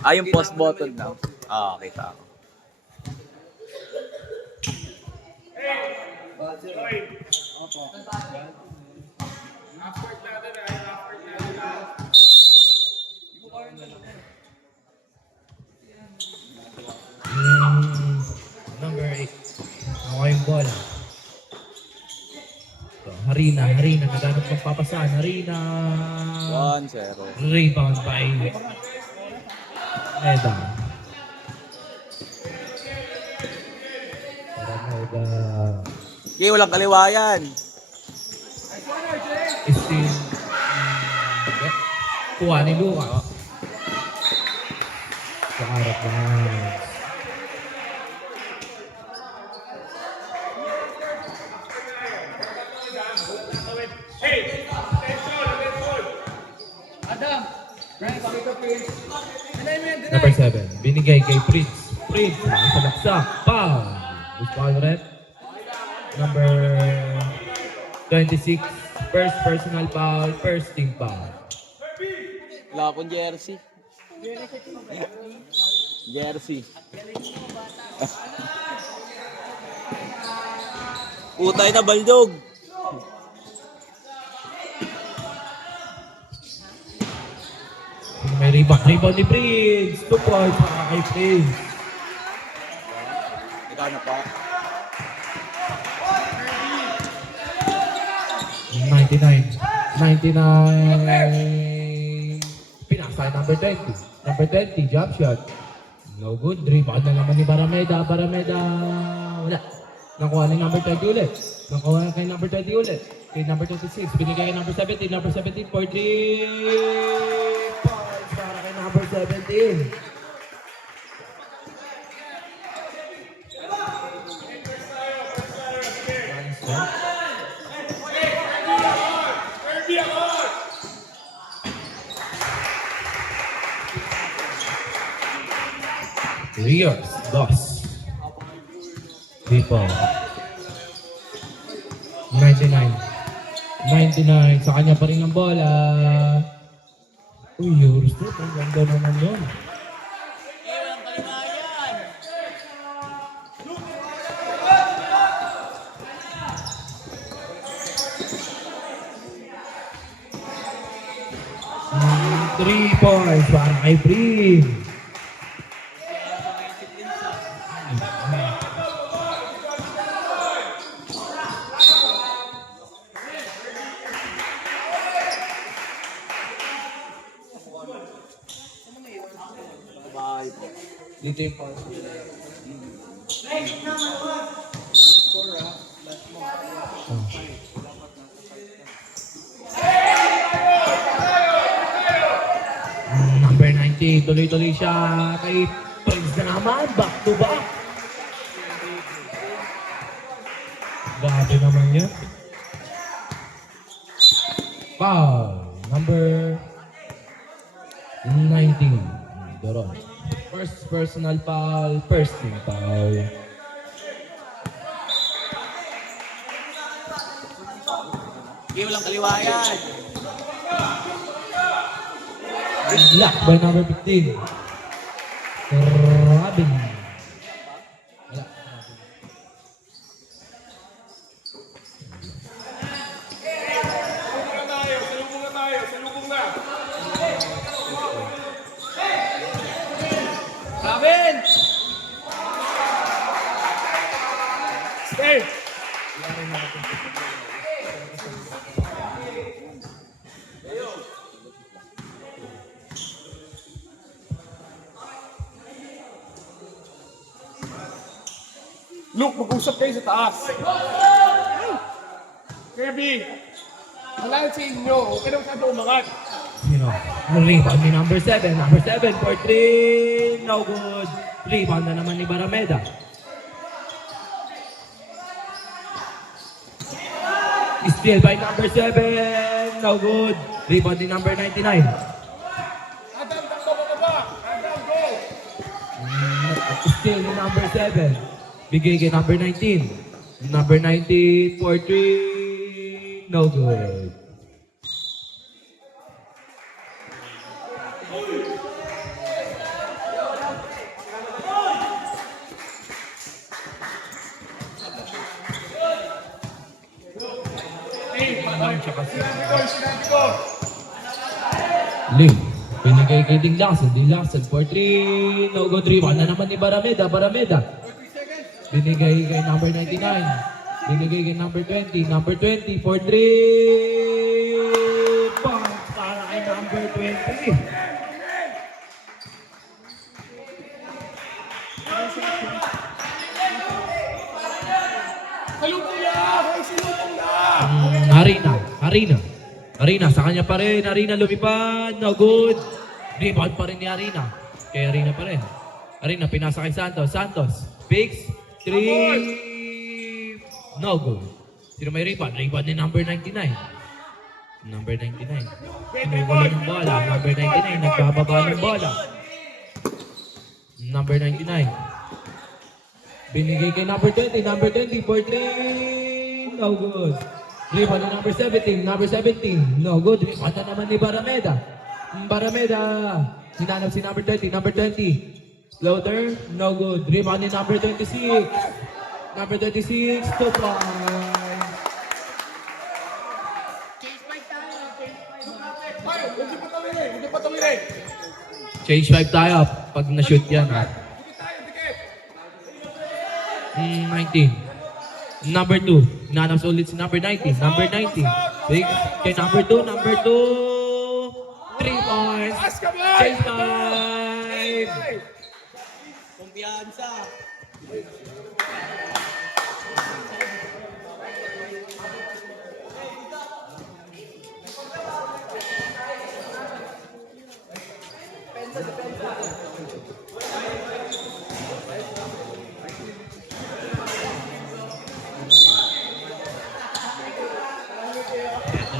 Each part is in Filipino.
Ah, yung post button lang. Ah, kita ko. Number 8. Ako yung bola. So, Harina, naganap ng papasan. Harina. 1-0. Rebound by Eda. Eda. Okay, walang kaliwayan. Still. Kuha ni Luka. Sa harap na. Number 7, binigay kay Prince. Prince, sa laksak. Foul. Gusto ka rin? Number 26, first personal foul, first team foul. Wala akong jersey. Jersey. Putay na baldog. May rebound ni Prince. 2 points para kay Prince. Ikaw na pa. 99. Pinasa number 20. Number 20, jump shot. No good. Rebound na naman ni Barameda. Wala. Nakuha ni number 20 ulit. Nakuha kay number 20 ulit. Kay number 26. Binigay kay number 17. Number 17 for 3 points para kay number 17. Warriors, dos. People. 99. Sa kanya pa rin ang bola. Uy, Euros to. Ang ganda naman yun. Three points para kay Prim. Dito yung points. Number 90, tuloy-tuloy siya kay Prince na naman, back to back. Grabe naman yan. Foul, number 19, Doron. First personal foul, first team foul. Okay, walang kaliwayan. Block by number 15. Robin. Wala. Salubong na. Robin! Stay. Luke, mag-usap kayo sa taas. Kirby, wala sa inyo. Huwag ka na masyado umangat. Sino? Ang rebound ni number 7. Number 7 for 3. No good. Rebound na naman ni Barameda. Steal by number 7. No good. Rebound ni number 99. Adam, takbo ka ba? Adam, go! Steal ni number 7. Bigay kay number 19. Number 90 for 3. No good. rebound, tsaka si Sinabi ko. Ling. Binigay kay Ding Lacson. Ding Lacson for 3. No good rebound na naman ni Barameda. Barameda. Binigay kay number 99. Binigay kay number 20. Number 20 for 3. Bang! Para kay number 20. Salubong na! Hoy, salubong na! Arena, sa kanya pa rin. Arena lumipad. No good. Rebound pa rin ni Arena. Kay Arena pa rin. Arena, pinasa kay Santos. Santos. Bigs. 3. No good. Sino may rebound? Rebound ni number 99. Number 99. Wala ng bola. Number 99. Nagbababa ng bola. Number 99. Binigay kay number 20. Number 20 for 3. No good. Rebound ni number 17. Number 17. No good. Rebound na naman ni Barameda. Barameda. Hinanap si number 20. Number 20. Floater. No good. Rebound ni number 26. Number 26. 2 points. Ay, hindi pa tawirin! Hindi pa tawirin! Change 5 tayo pag na-shoot yan. Ha? Dikit tayo, dikit! 19. Number 2. Nanas ulit si number 19. Number 19. Big kay number 2. Number 2. 3 points. Taas ka ba? Change 5. Kumpiyansa. Ito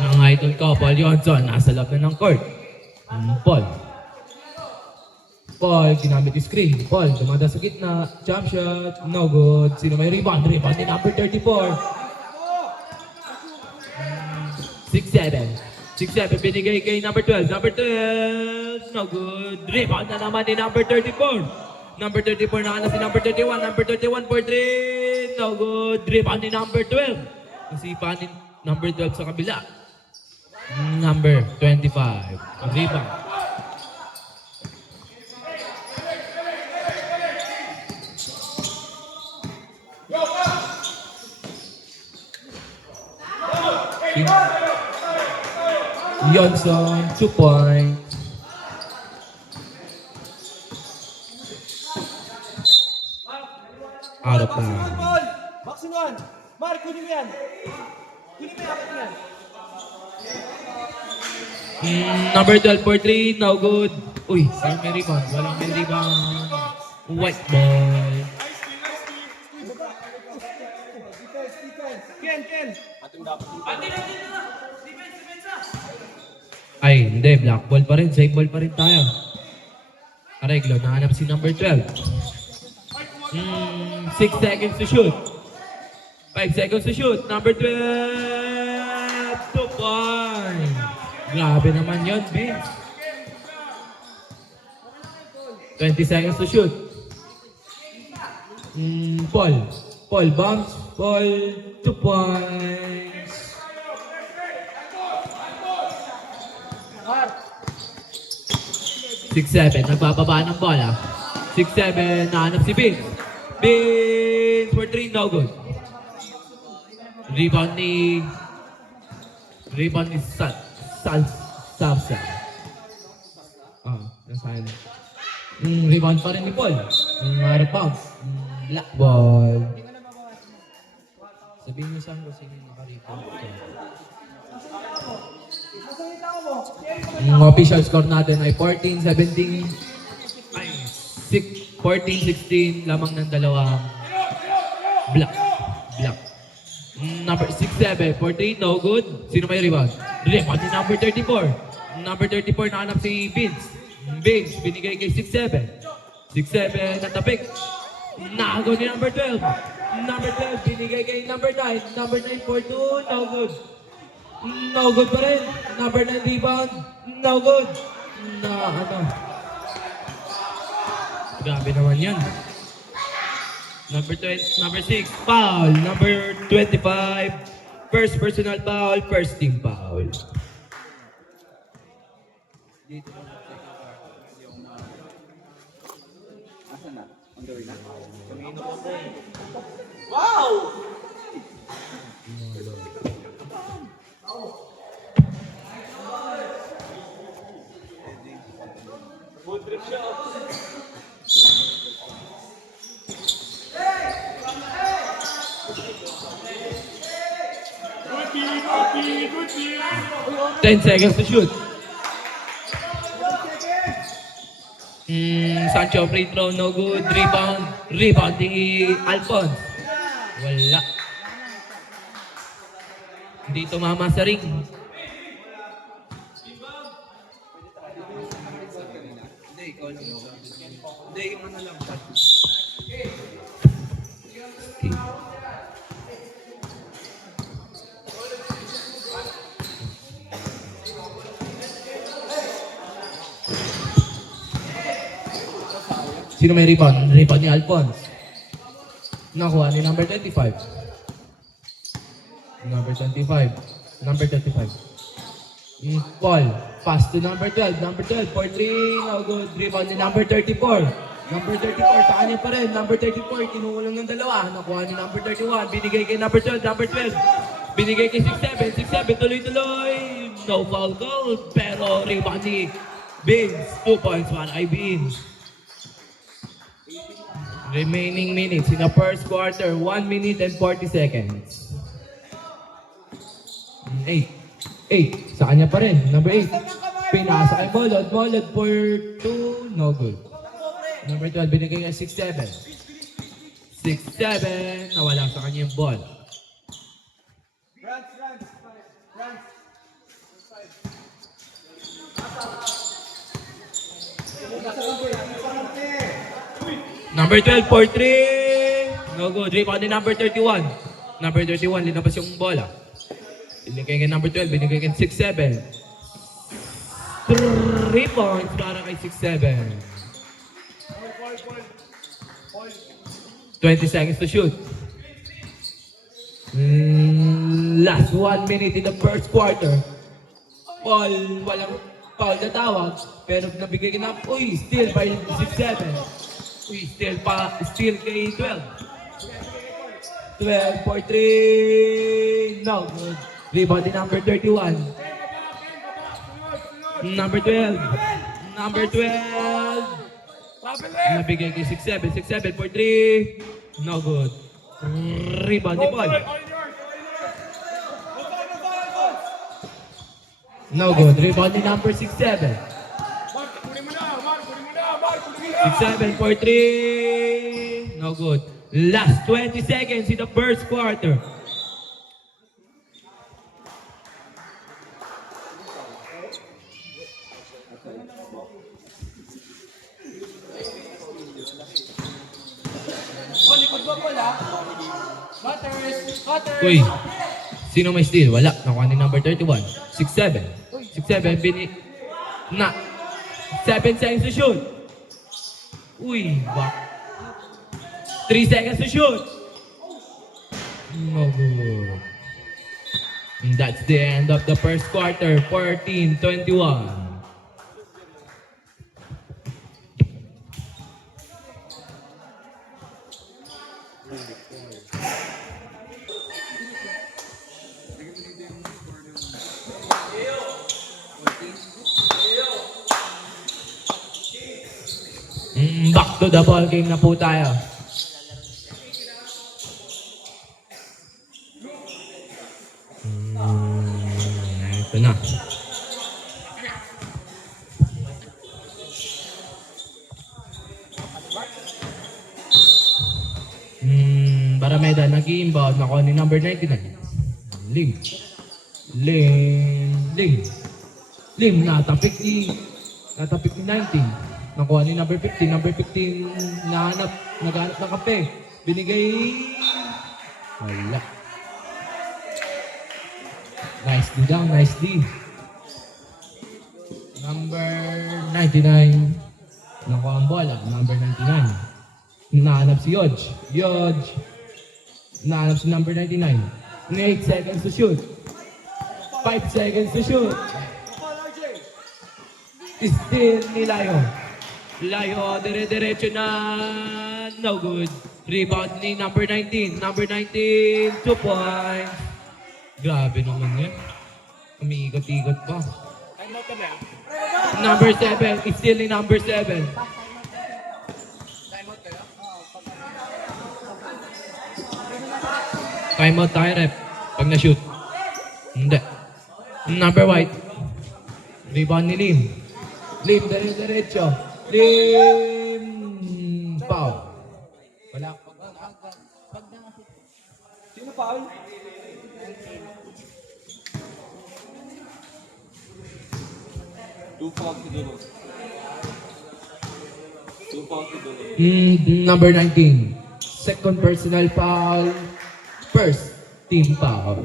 ng idol ko, Paul Johnson. Nasa loob na ng court. Paul. Paul, ginamit yung screen. Paul, dumada sa gitna. Jump shot. No good. Sino may rebound? Rebound ni number 34. 6-7. 6-7. Binigay kay number 12. Number 12. No good. Rebound na naman ni number 34. Number 34 na si number 31. Number 31 for 3. No good. Rebound ni number 12. Nasipa ni number 12 sa kabila. Number 25. Rebound. Johnson, 2 points. Out of time. Ball! Boxing one! Mark, kunin mo yan! Kunin mo yan! Number 12 for 3, no good. Uy, sino may rebound? Walang may rebound. White ball. Ken! Ay, hindi. Black ball pa rin. Save ball pa rin tayo. Areglo, nahanap si number 12. 6 seconds to shoot. 5 seconds to shoot. Number 12. 2 points. Grabe naman yun, Vince. 20 seconds to shoot. Paul. Paul bounce. Paul. 2 points. 6-7, nagbababa ng bola. 6-7, nahanap si Vince. Vince for 3, no good. Rebound ni Salsa. Nasaan? Rebound pa rin ni Paul. Out of bounds. Black ball. Sabihin mo saan ko sino yung nakarito. Ang official score natin ay 14-17. Ay, 14-16 lamang ng dalawang black. Number 6-7, 14, no good. Sino may rebound? Rebound ni number 34. Number 34 nahanap si Vince. Vince, binigay kay 6-7. 6-7, natapik. Nakago ni number 12. Number 12, binigay kay number 9. Number 9 for 2, no good. No good pa rin. Number 9 rebound. No good. Grabe naman yan. Number 6, foul. Number 25, First personal foul, first team foul. Wow! Good trip siya. 10 seconds to shoot. Sancho free throw, no good. Rebound. Rebound ni Alphonse. Wala. Hindi tumama sa ring. Hindi, yung ano lang. Sino may rebound? Rebound ni Alphonse. Nakuha ni number 25. Number 25. Number 35. Paul. Pass to number 12. Number 12 for 3. No good. Rebound ni number 34. Number 34. Sa kanya pa rin. Number 34. Kinukulong ng dalawa. Nakuha ni number 31. Binigay kay number 12. Number 12. Binigay kay 6-7. 6-7. Tuloy-tuloy. No foul goal. Pero rebound ni Beans. 2 points para kay Beans. Remaining minutes in the first quarter, 1 minute and 40 seconds. 8. Sa kanya pa rin. Number 8. Pinasa kay Molod. Molod for 2. No good. Number 12, binigay niya 6-7. 6-7. Nawala sa kanya yung ball. Number 12 for 3. No good. Rebound ni number 31. Number 31, linabas yung bola. Binigay kay number 12, binigay kay 6-7. 3 points para kay 6-7. 20 seconds to shoot. Last 1 minute in the first quarter. Paul, walang foul na tawag. Pero nabigay ka na, steal by 6-7. Still kay 12. 12 for 3. No good. Rebound ni number 31. Number 12. Number 12. Nabigay kay 6-7. 6-7 for 3. No good. Rebound ni Paul. No good. Rebound ni number 6-7. 6-7 for 3. No good. Last 20 seconds in the first quarter. Likod mo pala. Butters. Uy, sino may steal? Wala. Nakuha ni number 31. 6-7. 6-7. 7 seconds to shoot. Uy, back. 3 seconds to shoot. No good. And that's the end of the first quarter. 14-21. Back to the ball game na po tayo. Ito na. Barameda, nag-i-inbound. Nakuha ni number 99. Lim, natapik ni 19. Nakuha ni number 15. Number 15, naghanap ng kape. Binigay. Wala. Nice D daw, nice D. Number 99. Nakuha ang bola. Number 99. Nahanap si Yodge. Nahanap si number 99. 8 seconds to shoot. 5 seconds to shoot. Call RJ. Still ni Layo. Layo, dire-diretso na. No good. Rebound ni number 19. Number 19, 2 points. Grabe naman yan. Umiikot-ikot pa. Time out ka na. Number 7, still ni number 7. Time out ka na. Timeout tayo, rep. Pag na-shoot. Hindi. Number white. Rebound ni Lim. Lim, dire-diretso. Lim! Foul. Wala. Sino foul? Two foul siguro. Two foul siguro. Number 19. Second personal foul. First team foul.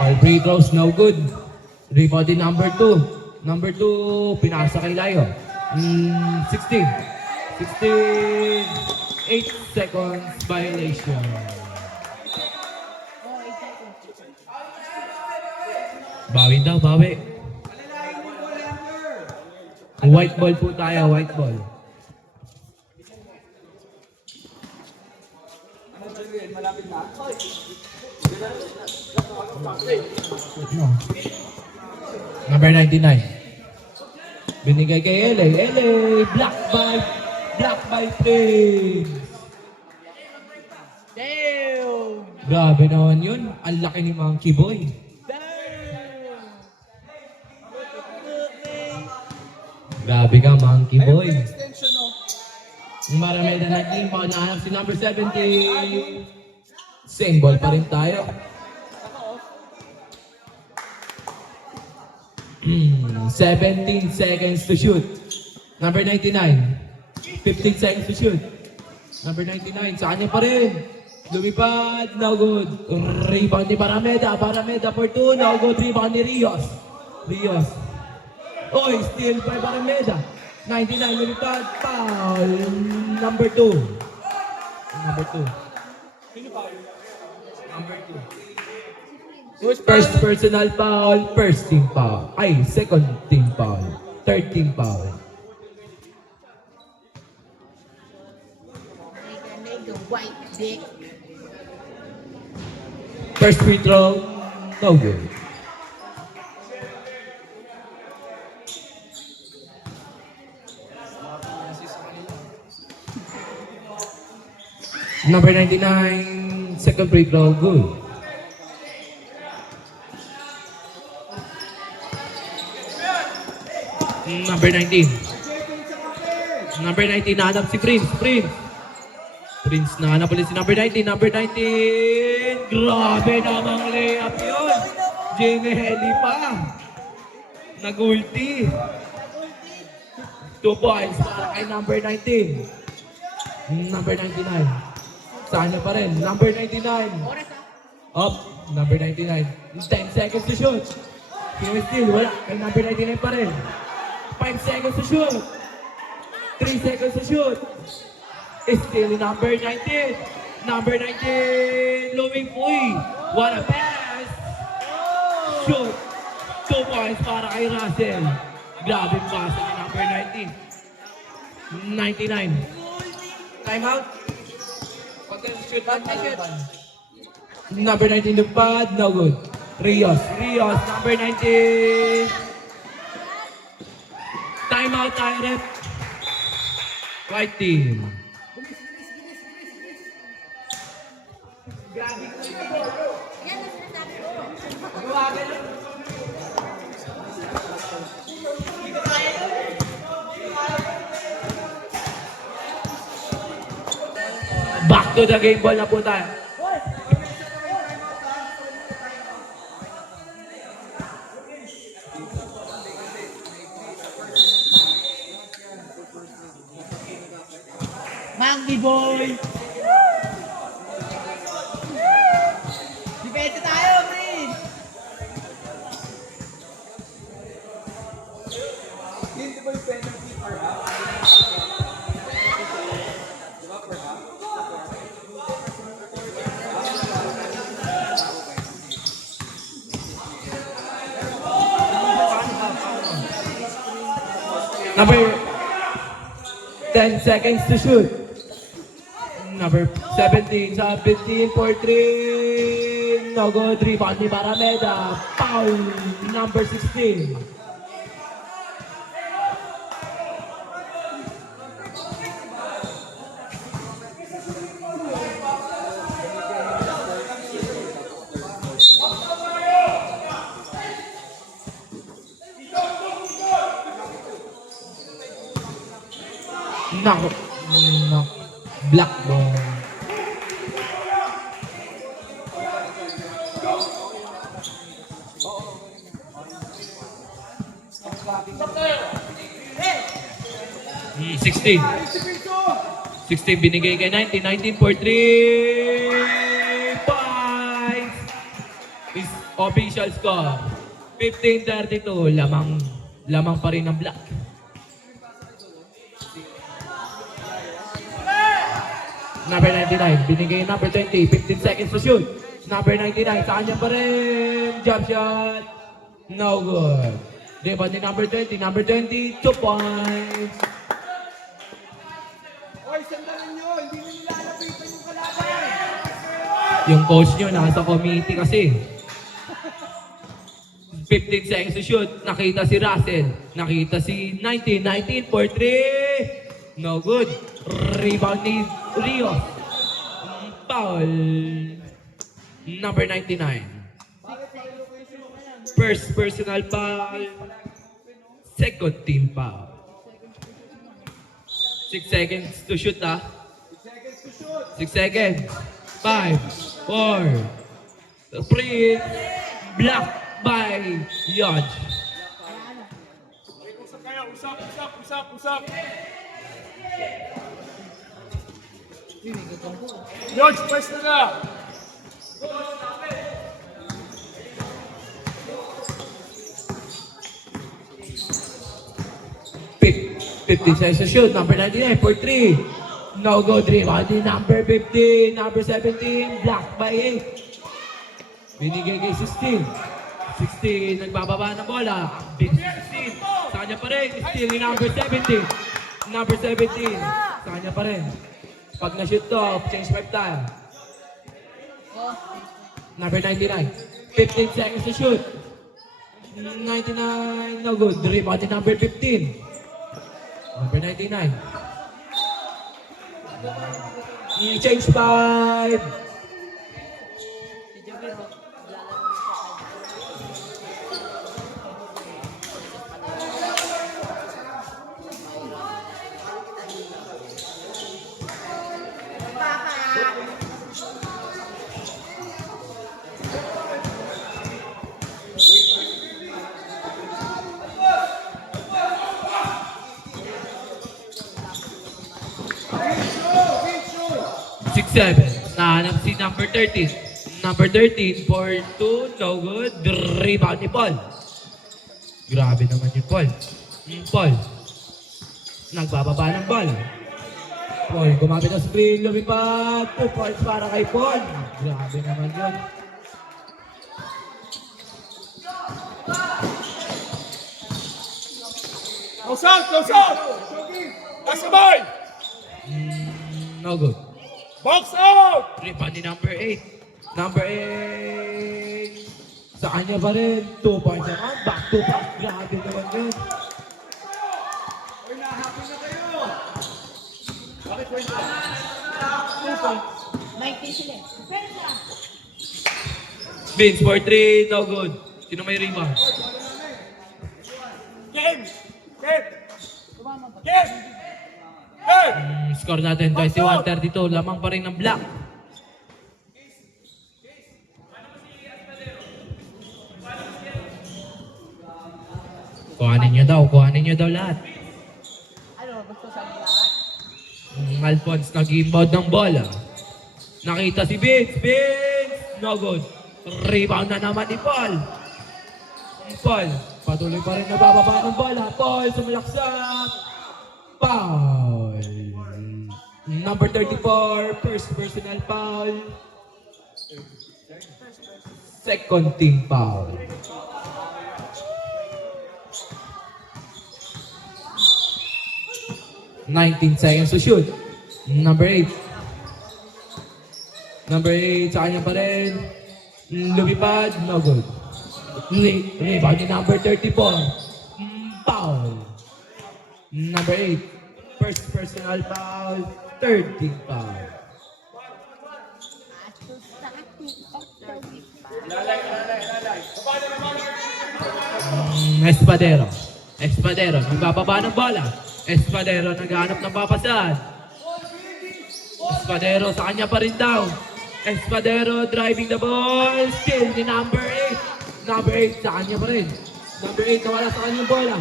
All free throws, no good. Rebound din number 2. Number 2, pinasa kay Layo. 16. 16. 8 seconds violation. Bawi daw, bawi. Alalahin mo ball handler. White ball po tayo, white ball. Ano Joel? Malapit na. No. Number 99. Binigay kay LA. LA, block by Prince. Damn! Grabe naman yun. Ang laki ni Monkey Boy. Grabe ka, Monkey Boy. Extension oh. Marami na natin mga nahanap si number 70. Same ball pa rin tayo. 17 seconds to shoot. Number 99. 15 seconds to shoot. Number 99. Sa kanya pa rin. Lumipad. No good. Rebound ni Barameda. Barameda for 2. No good. Rebound ni Rios. Rios. Oy, steal by Barameda. 99 lumipad. Foul. Number 2. Number 2. Number 2. First personal foul, first team foul. Ay, second team foul. Third team foul. Nigga, white dick. First free throw, no good. Number 99, second free throw, good. Number 19. Number 19, nahanap si Prince. Prince, nahanap ulit si number 19. Number 19. Grabe namang layup yun. Jamie Heli pa. Nag-ulti. 2 points para kay number 19. Number 99. Saan niya pa rin? Number 99. Up. Number 99. 10 seconds to shoot. Sino steal? Wala. Kay number 99 pa rin. 5 seconds to shoot. 3 seconds to shoot. Still number 19. Number 19. Lumingpoy. What a pass. Shoot. 2 points para kay Russell. Grabe pass ni number 19. 99. Time out. Pag-shoot at shoot. Number 19 lupad. No good. Rios, number 19. Time out tayo, rep. White team. Yan ang sinasabi ko. Back to the game ball na po tayo. Monkey boy! Dipete tayo, Prince! Hindi ba yung penalty for half? Number 10 seconds to shoot. Number 17 sa 15 for 3. No good. Rebound ni Barameda. Foul. Number 16. Nako. Black ball. Hmm, 16. 16 binigay kay 19. 19 for 3 points. Is official score. 15-32. Lamang pa rin ang black. Number 99, binigay number 20, 15 seconds to shoot. Number 99, sa kanya pa rin. Jump shot. No good. Rebound ni number 20, 2 points. Oy, sandalin nyo. Hindi nyo nilalapitan yung kalaban. Yung coach nyo nasa committee kasi. 15 seconds to shoot. Nakita si Russell. Nakita si 19 for 3. No good. Rebound ni Rio. Foul. Number 99. First personal foul. Second team foul. 6 seconds to shoot 6 seconds. 5, 4, 3. Blocked by Yodge. Usap. George, pwesto na! 50 seconds to shoot. Number 99 for 3. No good. Rebound ni number 15. Number 17. Blocked by 8. Binigay kay 16. 16. Nagbababa ng bola. Big 16. Sa kanya pa rin. Still ni number 17. Number 17. Sa kanya pa rin. Pag na-shoot to, change 5 time. Number 99. 15 seconds to shoot. 99. No good. Rebound ni number 15. Number 99. I-change 5. Nahanap si number 13. Number 13 for 2. No good. Rebound ni Paul. Grabe naman yung Paul. Paul. Nagbababa ng ball. Paul, gumamit ng screen. Lumipat. 2 points para kay Paul. Grabe naman yun. Close out! Kasabay! No good. Box out! Rebound ni number 8. Number 8. Sa kanya pa rin. 2 points naman. Back to back. Grabe naman yun. Oy, nahapon na kayo. Bakit wait na? 2 points. 90 sila. Pwede. Vince for 3. No good. Sino may rebound? Game! Hey! Score natin 21-32. Lamang pa rin ng black. Kuhanin nyo daw lahat. Ano, gusto sa lahat? Alphonse nag-inbound ng bola. Nakita si Vince. No good. Rebound na naman ni Paul. Paul, patuloy pa rin nabababa ng bola. Paul, sumalaksak. Foul. Number 34, first personal foul. Second team foul. 19 seconds to shoot. Number 8. Number 8, sa kanya pa rin. Lumipad, no good. Rebound ni number 34. Foul. Number 8. First personal foul. 13 foul. Espadero. Espadero, nagbababa ng bola. Espadero, naghahanap ng papasan. Espadero, sa kanya pa rin daw. Espadero, driving the ball. Still ni number 8. Number 8, sa kanya pa rin. Number 8, nawala sa kanyang bola.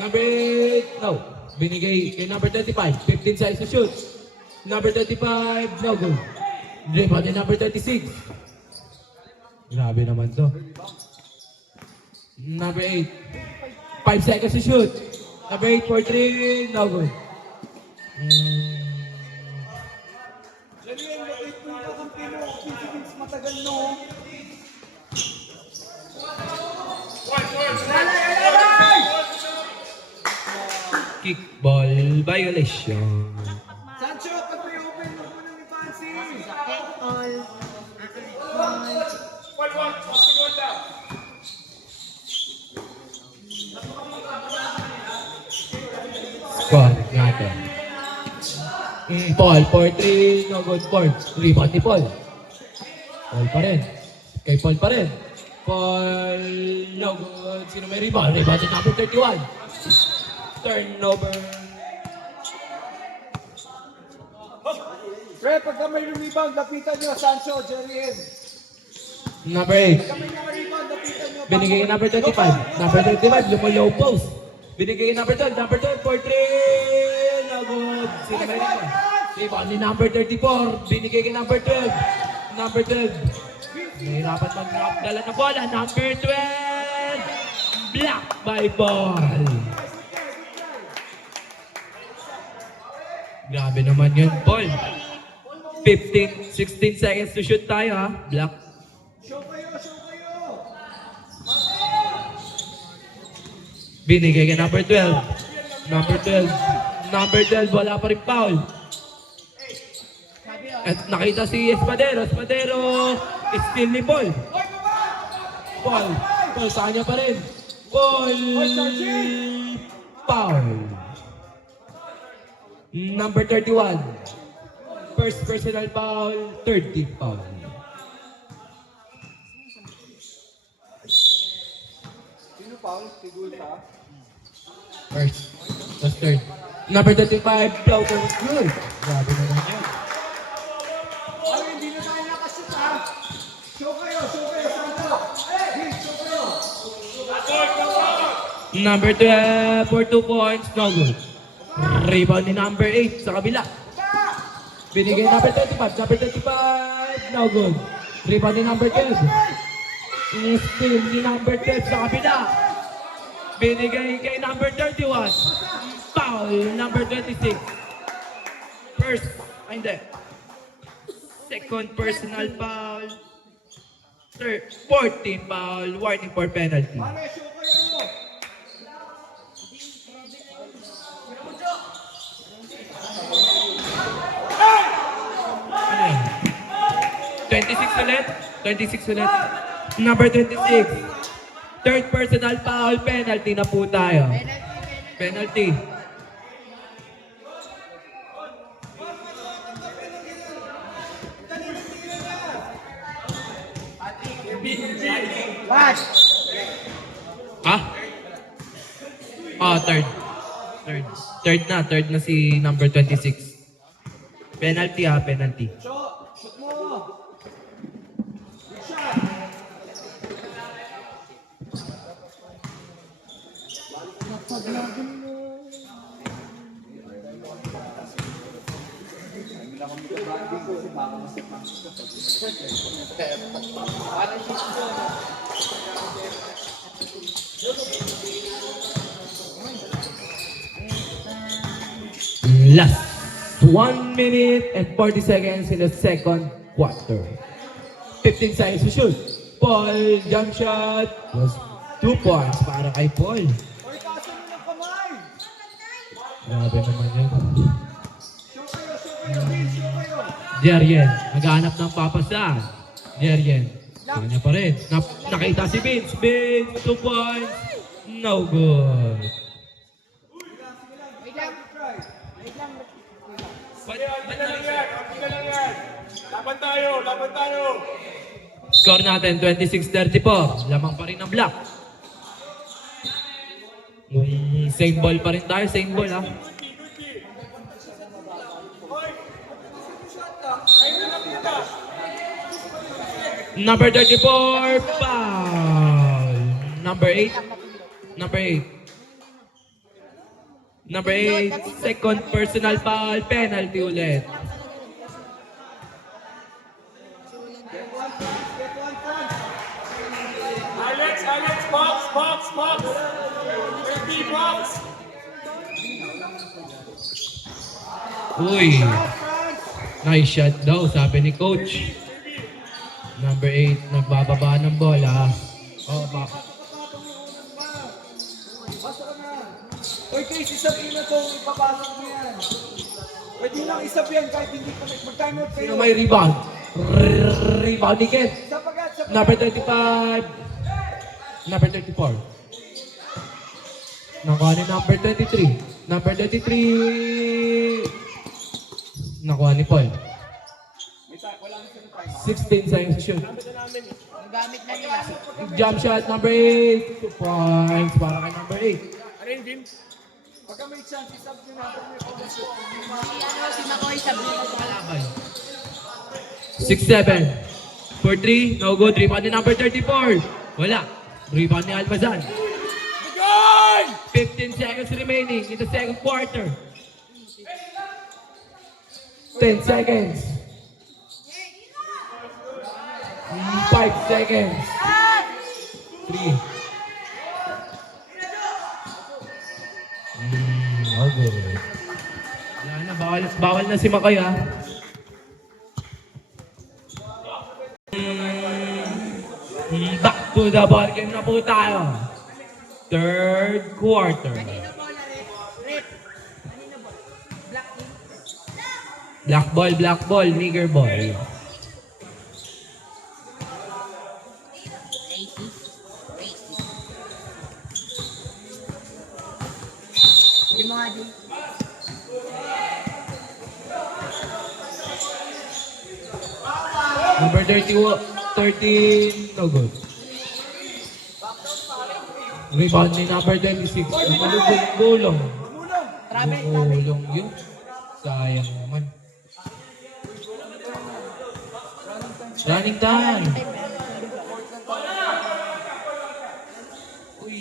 Number 8, no. Binigay kay number 35. 15 seconds to shoot. Number 35, no good. Rebound ni number 36. Grabe naman to. Number 8. 5 seconds to shoot. Number 8 for 3. No good. Matagal no. Kickball violation. Sancho, pag may open, huwag mo nang ipansin. Sakit all. Score natin. Paul for 3. No good for. Rebound ni Paul. Paul pa rin. Kay Paul pa rin. Paul, no good. Sino may rebound? Rebound ni number 31. Turnover. Pre, pagka may rebound, lapitan nyo, Sancho, Jerry. Number 8. Pagka may rebound, lapitan nyo. Binigay kay number 35. Number 35, lumalaw post. Binigay kay number 12. Number 12 for 3. No good. Sino may rebound? Rebound ni number 34. Binigay kay number 12. Number 12. Nahirapan mag-dala na bola. Number 12. Block by ball. Grabe naman yun, Paul. 16 seconds to shoot tayo, ha? Block. Show kayo, show kayo. Binigay kay number 12. Number 12. Number 12, wala pa rin foul. At nakita si Espadero. Espadero, steal ni Paul. Paul. Paul, sa kanya pa rin. Paul. Foul. Number 31. First personal foul, 30 foul. Sino Paul? Tigul ka? First. That's third. Number 35, floater was good. Grabe naman yun. Ay, hindi na tayo nakashoot ha. Show kayo, Sancho. Hey, show kayo. Number 12 for 2 points, no good. Rebound ni number 8 sa kabila. Binigay number 35. Number 35, no good. Rebound ni number 12. Steal ni number 12 sa kabila. Binigay kay number 31. Foul, number 26. First, hindi. Second personal foul. Third, 14 foul. Warning for penalty. Pare, show kayo. Ano yun? 26 ulit. 26 ulit. Number 26. Third personal foul, penalty na po tayo. Penalty. Pass. Ha? Oh, third. Third na si number 26. Penalty ha, penalty. Shoot mo. Good shot. Last 1 minute and 40 seconds in the second quarter. 15 seconds to shoot. Paul, jump shot. Was 2 points para kay Paul. Oy, taas mo ng kamay. Grabe naman yun. Show kayo, Vince, show kayo. Jerien, naghahanap ng papasan. Jerien, kanya pa rin. Nakita si Vince. Vince, 2 points. No good. Wait lang. Wait lang. Laban tayo, laban tayo. Score natin, 26-34. Lamang pa rin ang block. Same ball pa rin tayo, same ball ha. Number 34, foul. Number 8. Number 8. Number 8, second personal foul, penalty ulit. Alex, box. 30 box. Uy, nice shot daw, sabi ni coach. Number 8, nagbababa ng bola. Oh, bakit? Pasok ka na. Uy, Chris, isabi na itong ipapasok mo yan. Pwede lang isabi yan kahit hindi pa mag-time out kayo. Sino may rebound? Rebound ni Ken. Sapagat. Number 35. Number 34. Nakuha ni number 23. Number 33. Nakuha ni Paul. 16 seconds to shoot. Gamit na nila. Jump shot number 8. 2 points para kay number 8. Ano yun, Vin? Pagka may chance, isabi nyo na. Si Makoy sa blue. 6-7. For 3. No good. Rebound ni number 34. Wala. Rebound ni Almazan. Bigay! 15 seconds remaining in the second quarter. 10 seconds. 5 seconds. 3. Oh good. Wala na, bawal na si Makoy ha. Back to the ball game na po tayo. Third quarter. Kanino bola, Rip? Kanino bola? Black ball, nigger ball. Yung mga din. Number 13, no good. Rebound ni number 26. Malugong gulong. Gulong yun. Sayang naman. Running time. Uy,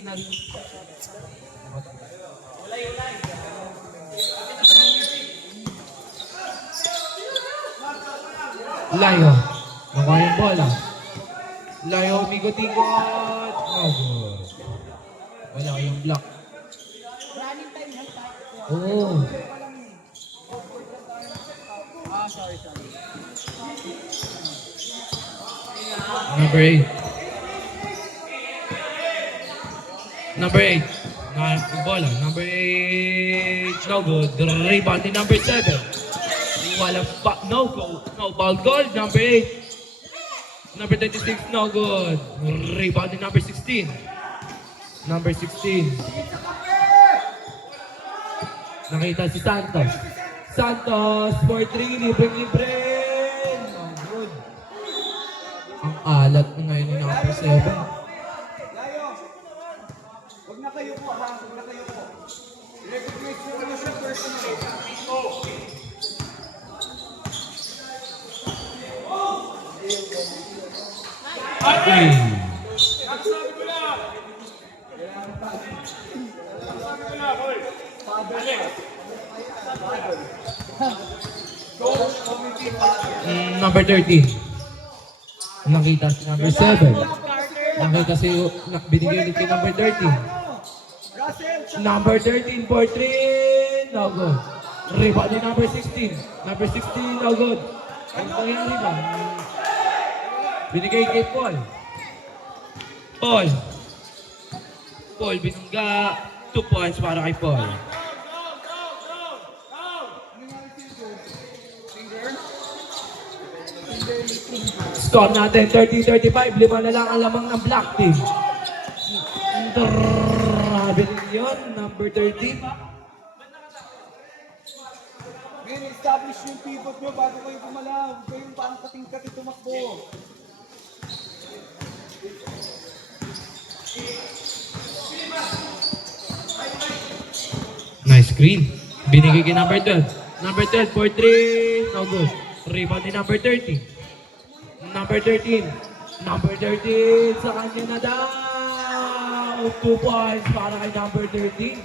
Layo. Nakuha yung bola. Layo, migot-igot. No good. Wala yung block. Running time lang tayo. Oo. Sorry. Number 8. Number 8. Yung bola. Number 8. No good. Rebound ni number 7. Wala pa. No goal. No ball goal. Number 8. Number 26. No good. Rebound ni number 16. Number 16. Nakita si Santos. Santos for 3. Libre. No good. Ang alat na ngayon ni number 7. Layo. Huwag na kayo po ha. Huwag na kayo po. Recognize nyo na siya personally. Uy. Nagsabi ko na, Hoy. Number 13. Nakita si number 7. Nakita si binigay ulit kay number 13. Russell, Number 13 for 3. No good. Rebound ni number 16. Number 16, no good. Ano nangyari ba? Binigay kay Paul. Paul binungga. 2 points para kay Paul. Score natin 30-35. 5 na lang ang lamang ng black team. Grabe rin yun. Number 13. Ngayon, establish yung pivot nyo bago kayo gumalaw. Huwag kayong parang kating-kati tumakbo. Nice screen. Binigay kay number 12. Number 12 for 3. No good. Rebound ni number 13. Number 13. Number 13 sa kanya na daw. 2 points para kay number 13.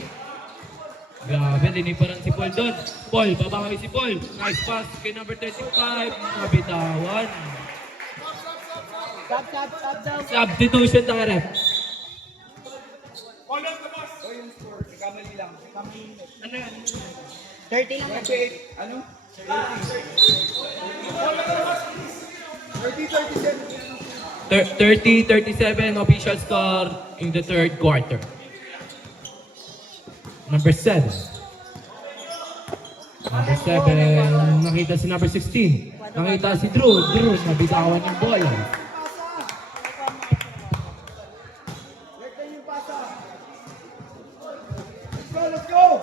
Grabe, liniparan si Paul doon. Paul, babawi si Paul. Nice pass kay number 35. Nabitawan. Stop daw. Substitution tayo ref. O yung score, kamali lang. Ano yan? 30 lang. 28, ano? 30. 30-37 official score in the third quarter. Number 7. Number 7, nakita si number 16. Nakita si Drew. Drew, nabitawan yung bola. Let them yung pasa. Let's go!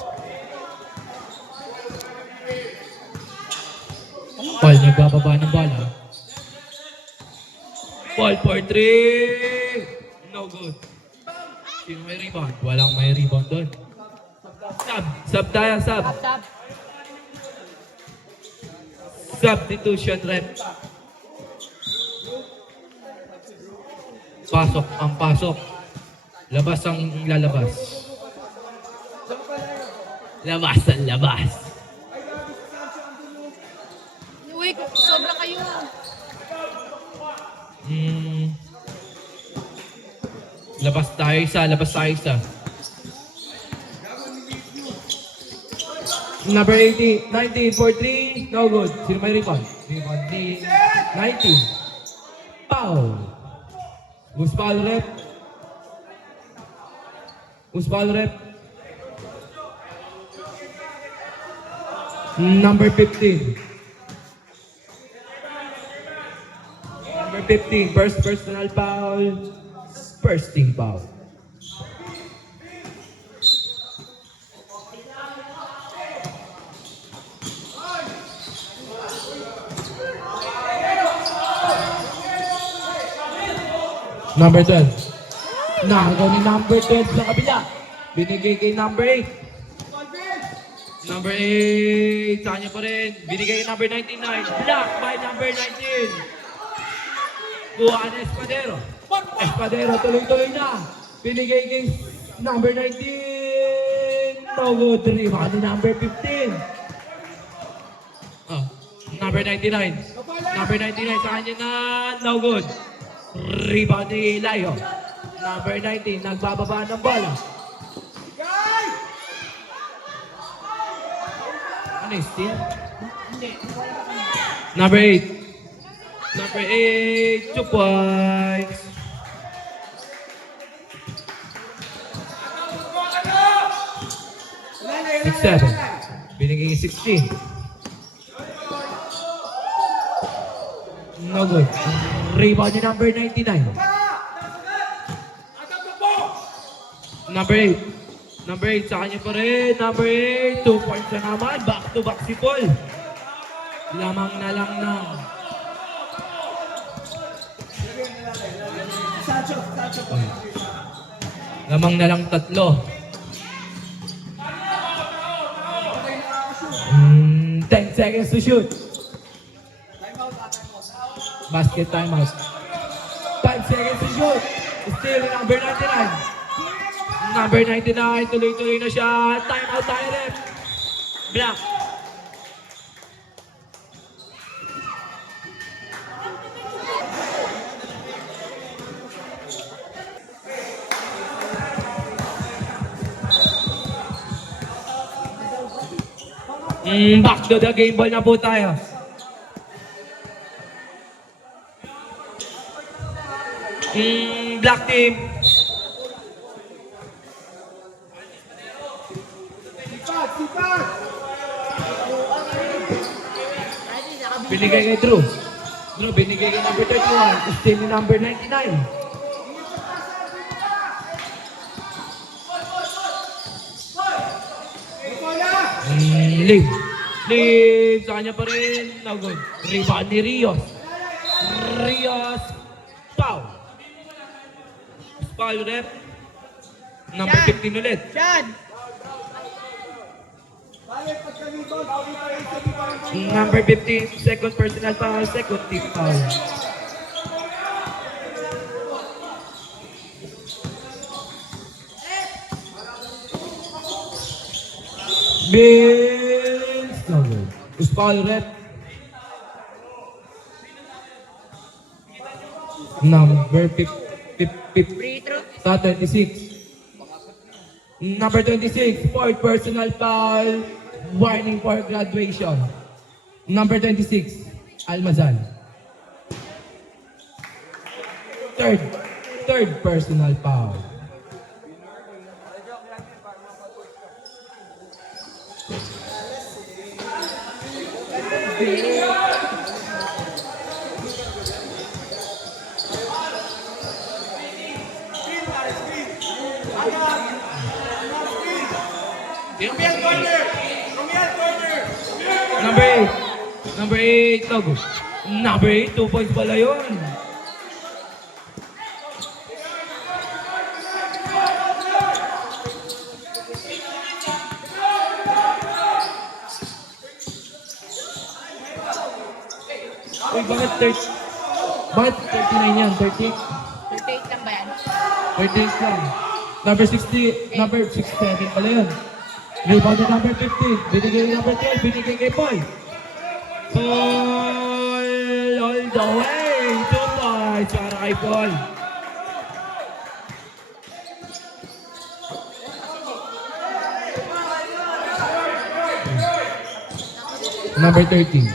Paul, nagbababa ng bola. Paul for 3. No good. Sino may rebound? Walang may rebound doon. Sub tayo, sub. Stop. Substitution rep. Pasok ang pasok. Labas ang lalabas. Labas ang labas. Uy, sobra kayo. Labas tayo isa. Number 18, 19 for 3, no good. Sino may rebound? Rebound ni 19. Foul. Who's foul rep? Number 15. Number 15, first personal foul. First team foul. Number 12. Nakagaw ni number 12 sa kabila. Binigay kay number 8. Number 8, sa kanya pa rin. Binigay kay number 99. Block by number 19. Kuha na Espadero. Espadero, tuloy-tuloy na. Binigay kay number 19. No good. Rebound ni number 15. Oh, number 99. Number 99 sa kanya na no good. Rebound ni Layo. Number 19, nagbababa ng bola. Ano yung steal? Number 8. Number 8, 2 points. Six, 7. Binigay 16. No good. Rebound ni number 99. Number 8. Number 8 sa kanya pa rin. Number 8. 2 points na naman. Back to back si Paul. Lamang na lang na. Lamang na lang 3. 10 seconds to shoot. Basket timeout. 5 seconds to shoot. Still number 99. Number 99, tuloy-tuloy na siya. Timeout tayo ref. Black. Back to the game ball na po tayo. Black team. Binigay kay Drew. Bro, binigay ka number 31. Steal ni number 99. Leave. Leave. Sa kanya pa rin. No good. Rebound ni Rios. Rios. Foul. Foul rep. Number 15 ulit. Chad! Balik, pagka-rebound, awin pa rin sa rebound. Number 15, second personal foul, second team foul. Vince, no good. It's foul rep. Number 26. Number 26, fourth personal foul, warning for graduation. Number 26, Almazan. Third personal foul. Rumiel corner! Rumiel corner! Number 8, Togo. Number 8, 2 points pala yun. Uy, bakit 39 yan? 38? 38 lang ba yan? 38 lang. Number 60, number 67 pala yun. Rebound ni number 15. Binigay ni number 12. Binigay kay Paul. Paul all the way. 2 points para kay Paul. Number 13.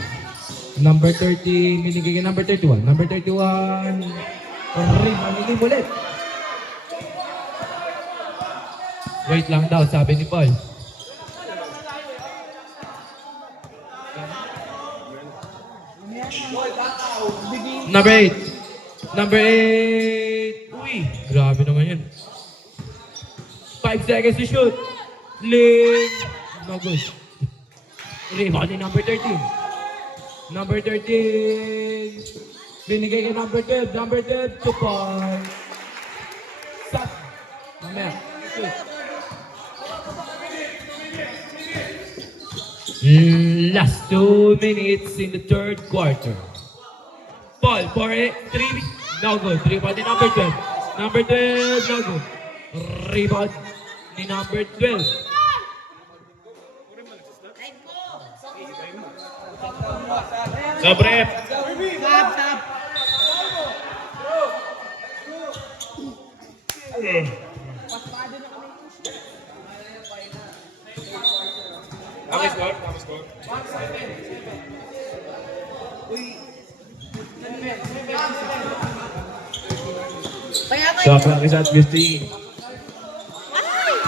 Number 13. Binigay kay number 31. Number 31. Rebound ni Lim ulit. Wait lang daw, sabi ni Paul. Number 8. Number 8. Uy, grabe naman yun. 5 seconds to shoot. Ling. No good. Rebound ni number 13. Number 13. Binigay kay number 12. Number 12 to Paul. Stop. Mamaya. Last 2 minutes in the third quarter. Paul for a 3. No good. Rebound ni number 12. Number 12. No good. Rebound ni number 12. Sobre. Stop. Tama score. Kaya kayo. Shot lang isa at 15.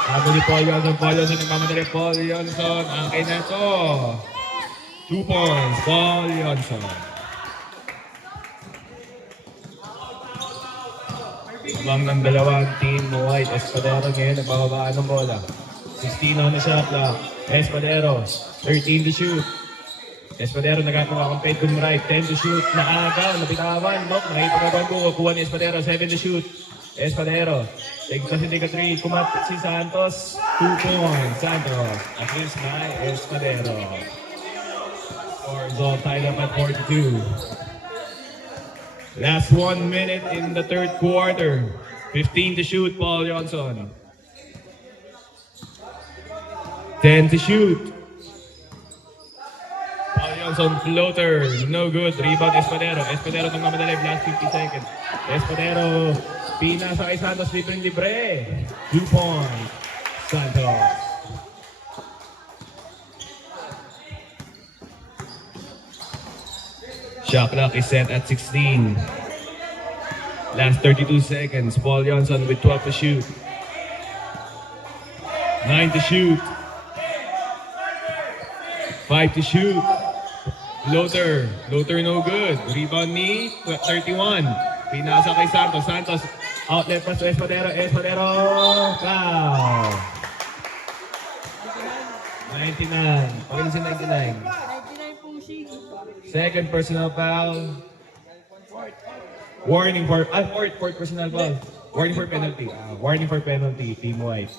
Sabi ni Paul Johnson, nagmamadali Paul Johnson. Ang kay Neto. 2 points, Paul Johnson. Abang ng dalawang team White, Espadero ngayon, nagbababaan ng bola. 16 on the shot clock. Espadero, 13 to shoot. Espadero nagkakampate kung right, 10 to shoot. Nakagaw, napitawan, nakipagawan ko, kuha ni Espadero, 7 to shoot. Espadero, take pa si Tika 3, kumapit si Santos, 2 points. Santos, assist by Espadero. Scores all tied up at 42. Last 1 minute in the third quarter. 15 to shoot, Paul Johnson. 10 to shoot. Paul Johnson floater, no good. Rebound Espadero. Espadero nang mamadali, last 50 seconds. Espadero, pinasa kay Santos, libre. 2 points. Santos. Shot clock is set at 16. Last 32 seconds. Paul Johnson with 12 to shoot. 9 to shoot. 5 to shoot. Floater. Floater no good. Rebound ni 31. Pinasa kay Santos. Santos. Outlet pass to Espadero. Espadero. Foul. 99. Pagin si 99. 99 pushing. Second personal foul. Warning for, fourth personal foul. Warning for penalty. Warning for penalty. Team White.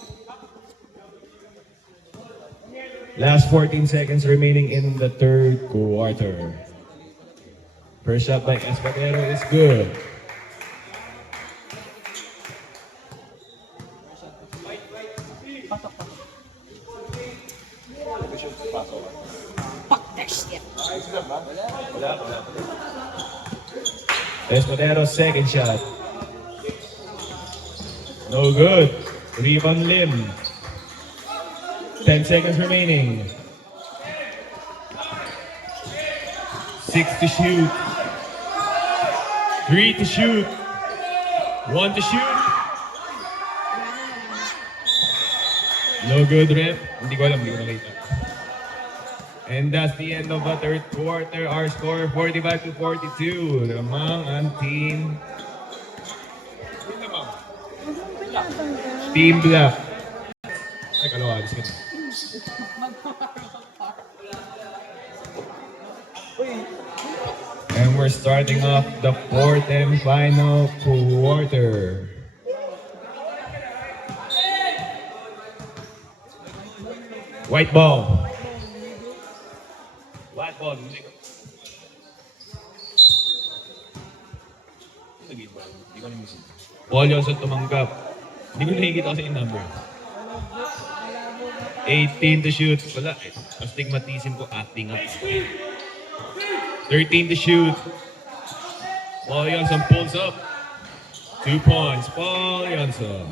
Last 14 seconds remaining in the third quarter. First shot by Espadero is good. Espadero second shot. No good. Rebound Lim. 10 seconds remaining. 6 to shoot. 3 to shoot. 1 to shoot. No good, ref. Hindi ko alam, hindi ko nakita. And that's the end of the third quarter. Our score 45 to 42. Lamang ang team. Team Black. Ay, kalawa. Biscuit. And we're starting off the fourth and final quarter. White ball. White ball. Paul Johnson tumanggap. Hindi ko nakikita kasi yung number. 18 to shoot. Wala. Astigmatism ko acting up. 13 to shoot. Paul Johnson pulls up. 2 points. Paul Johnson.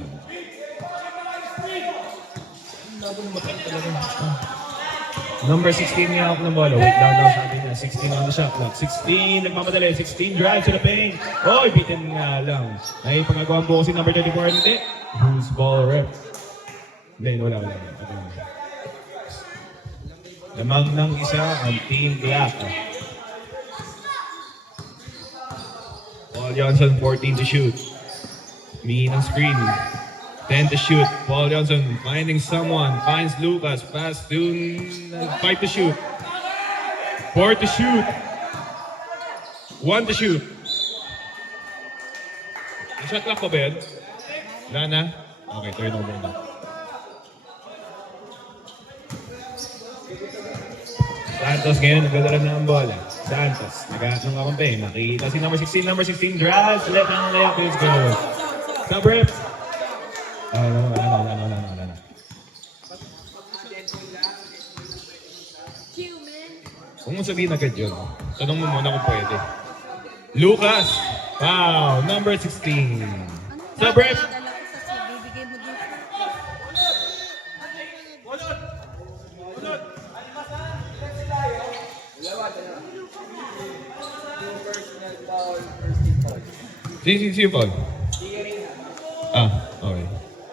Number 16 niya ako ng bola. Wait down sabi niya. 16 on the shot clock. 16 nagmamadali. 16 drives to the paint. Oh, bitin nga lang. Ay, pagkagawa po kasi number 34. Hindi. Who's ball rep? Hindi, wala. Lamang ng isa ang Team Black. Paul Johnson, 14 to shoot. Mingi ng screen. 10 to shoot. Paul Johnson finding someone. Finds Lucas. Pass to 5 to shoot. 4 to shoot. 1 to shoot. Ang shot clock ko, Ben? Wala na? Okay, turnover na. Santos ngayon, nagdadala na ang bola. Santos, nag-aat ng kakampi. Nakita si number 16. Number 16 drives. Left hand layup is good. Sub-reps. No. Kung mo sabihin agad yun, tanong mo muna kung pwede. Lucas. Wow, number 16. Sub-reps. Bibigay mo dito. Sino foul? Okay.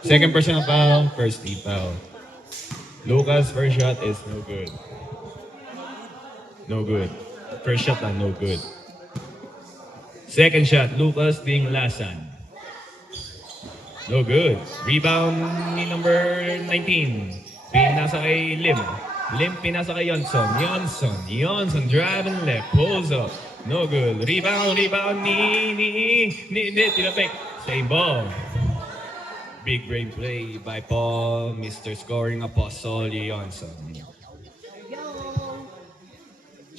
Second personal foul, first team foul. Lucas' first shot is no good. No good. First shot no good. Second shot, Lucas being Lasan. No good. Rebound ni number 19. Pinasa kay Lim. Lim pinasa kay Johnson. Johnson driving left. Pulls up. No good. Rebound ni Tilapek. Same ball. Big brain play by Paul. Mr. Scoring Apostle Johnson.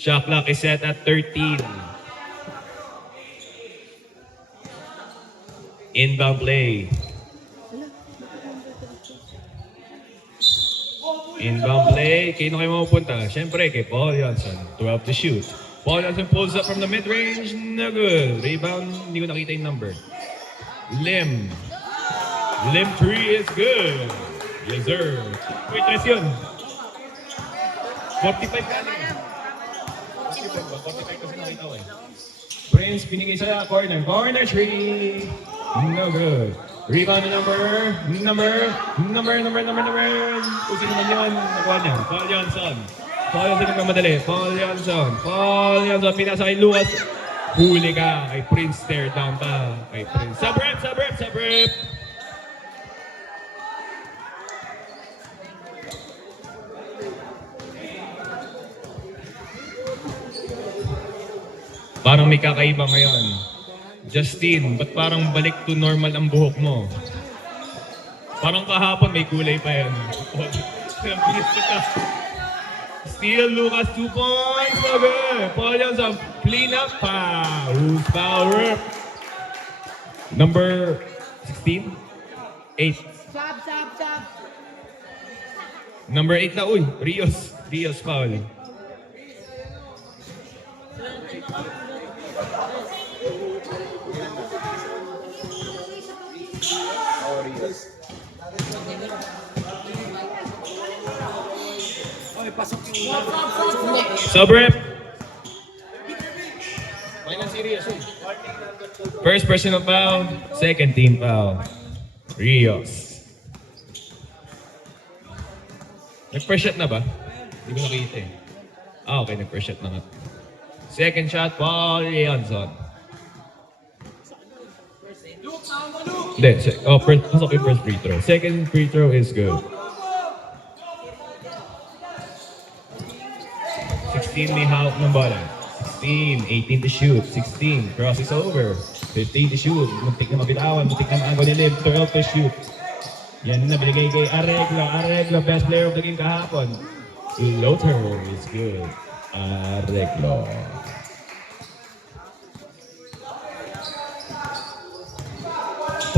Shot clock is set at 13. Inbound play. Inbound play. Kino kayo mapupunta? Siyempre kay Paul Johnson. 12 to shoot. Paul Johnson pulls up from the mid-range. No good. Rebound. Hindi ko nakita yung number. Lim 3 is good. Yes, sir. Wait, 3 yun. 45 ka na. 45 kasi nakita ko eh. Prince, pinigay sa corner. Corner 3. No good. Rebound number. Kung sino man yun, nakuha niya. Paul Johnson. Paul Johnson nagmamadali. Paul Johnson. Paul Johnson. Pinasa kay Lucas. Huli ka. Kay Prince. Stare down pa. Kay Prince. Sub rep. Sub rep. Sub rep. Parang may kakaiba ngayon. Justin, ba't parang balik to normal ang buhok mo? Parang kahapon may kulay pa yan. Steal, Lucas, 2 points. No good. Paul Johnson, clean up pa. Who's power? Number 16? 8. Sab. Number 8 na, uy. Rios. Rios foul. Oy, pasok yung Sub rep. First personal foul, second team foul. Rios. Nag-first shot na ba? Hindi ko nakita eh. Ah, okay. Nag-first shot na nga. Second shot, Paul Johnson. Hindi. Pasok yung first free throw. Second free throw is good. 16 may hawak ng bola. 16, 18 to shoot. 16, crosses over. 15 to shoot. Muntik na mabitawan. Muntik na maagaw ni Lim. 12 to shoot. Yan na binigay kay Arreglo. Arreglo, best player of the game kahapon. Floater is good. Arreglo.